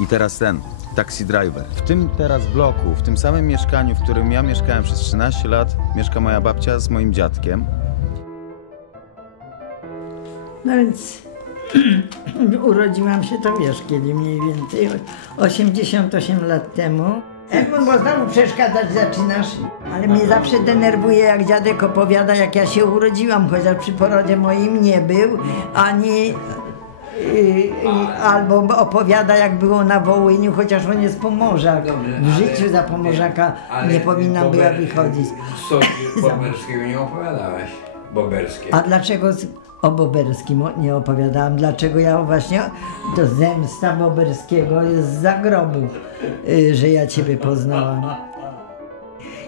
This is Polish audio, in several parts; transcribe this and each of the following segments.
I teraz ten, taxi driver. W tym teraz bloku, w tym samym mieszkaniu, w którym ja mieszkałem przez 13 lat, mieszka moja babcia z moim dziadkiem. No więc urodziłam się, to wiesz, kiedy mniej więcej 88 lat temu. Edmund, bo znowu przeszkadzać zaczynasz. Ale mnie zawsze denerwuje, jak dziadek opowiada, jak ja się urodziłam, chociaż przy porodzie moim nie był, ani... y, albo opowiada, jak było na Wołyniu, chociaż on jest Pomorzak. Dobrze, W ale- życiu za Pomorzaka Ale nie powinnam była wychodzić. Sobie Boberskiego nie opowiadałaś. Boberskie. A dlaczego o Boberskim nie opowiadałam? Dlaczego ja właśnie, to zemsta Boberskiego jest z zagrobu, y, że ja Ciebie poznałam.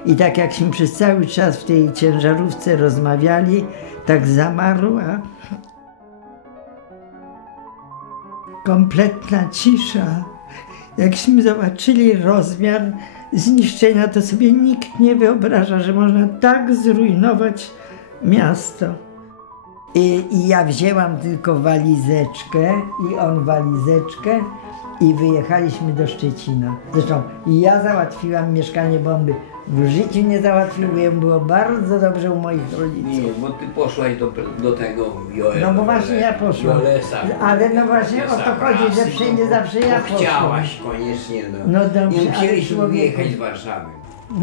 I tak jakśmy przez cały czas w tej ciężarówce rozmawiali, tak zamarła. Kompletna cisza. Jakśmy zobaczyli rozmiar zniszczenia, to sobie nikt nie wyobraża, że można tak zrujnować miasto. I, I ja wzięłam tylko walizeczkę i on walizeczkę i wyjechaliśmy do Szczecina. Zresztą ja załatwiłam mieszkanie, bo on by w życiu nie załatwił, bo jemu było bardzo dobrze u moich rodziców. Nie, bo ty poszłaś do, do tego Joela. No bo właśnie ja poszłam. Jolesa. Ale no właśnie o to chodzi, że wszędzie zawsze ja poszłam. Chciałaś koniecznie. No, No dobrze, Nie musieliśmy człowieku- wyjechać z Warszawy.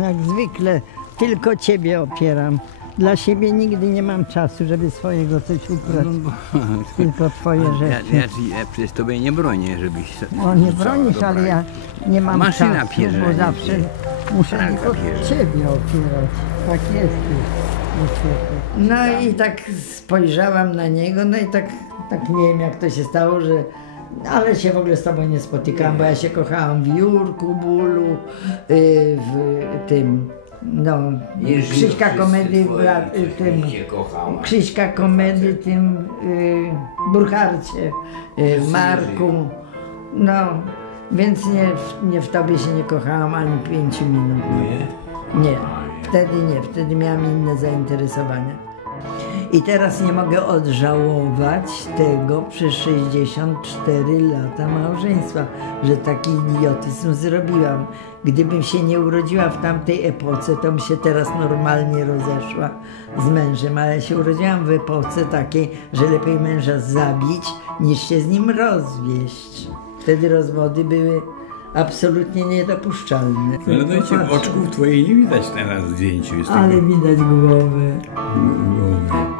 Jak zwykle tylko ciebie opieram. Dla siebie nigdy nie mam czasu, żeby swojego coś ukraść. Tylko twoje Ja, rzeczy. ja, ja przecież tobie nie bronię, żebyś... No nie bronisz, ale ja nie mam Maszyna czasu, pierze, bo zawsze muszę Pralka tylko pierze. ciebie opierać. Tak jest. No i tak spojrzałam na niego, no i tak, tak nie wiem jak to się stało, że ale się w ogóle z tobą nie spotykałam, bo ja się kochałam w Jurku, Bólu, y, w tym, no, Nie Krzyśka Komedy, coś y, tym. Krzyśka Komedy, tym y, Burcharcie, y, Marku. No, więc nie, w- nie w tobie się nie kochałam ani pięciu minut. Nie? Nie, wtedy nie, wtedy miałam inne zainteresowania. I teraz nie mogę odżałować tego przez 64 lata małżeństwa, że taki idiotyzm zrobiłam. Gdybym się nie urodziła w tamtej epoce, to bym się teraz normalnie rozeszła z mężem, ale się urodziłam w epoce takiej, że lepiej męża zabić, niż się z nim rozwieść. Wtedy rozwody były absolutnie niedopuszczalne. Ale dajcie Popatrz. oczków twojej nie widać teraz w zdjęciu. Jest Ale widać głowę. głowę.